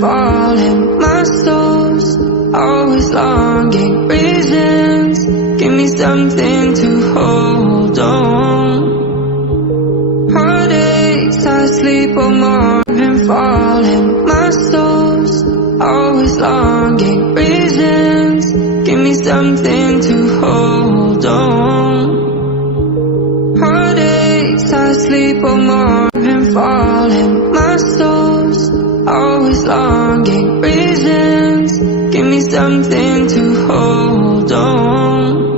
falling. My soul's always longing. Reasons, give me something to hold on. Heartaches, I sleep on morning falling. My soul's always longing. Reasons, give me something to hold on. Heartaches, I sleep on morning falling. My soul's always longing. Reasons, give me something to hold on.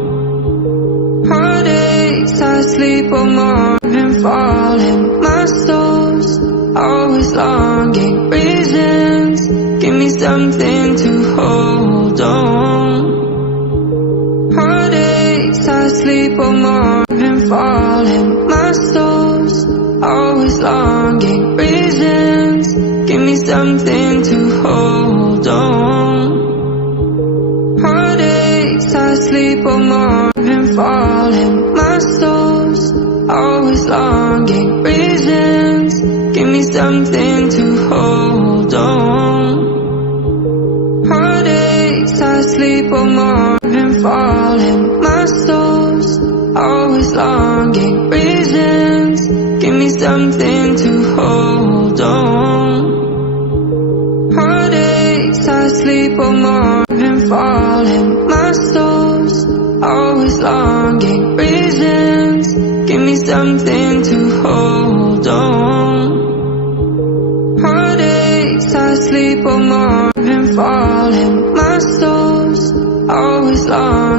Heartaches, I sleep on morning falling. My soul's always longing. Reasons, give me something to hold on. Heartaches, I sleep on morning falling. My soul's always longing. Reasons, give me something to hold on. Heartaches, I sleep on morning falling. My soul's always longing. Reasons, give me something to hold on. Heartaches, I sleep on morning falling. My soul's always longing. Reasons, give me something to hold on. Heartaches, I sleep on morning falling. My soul's always longing. Reasons, give me something to hold on. Heartaches, I sleep on morning falling. My soul's always longing.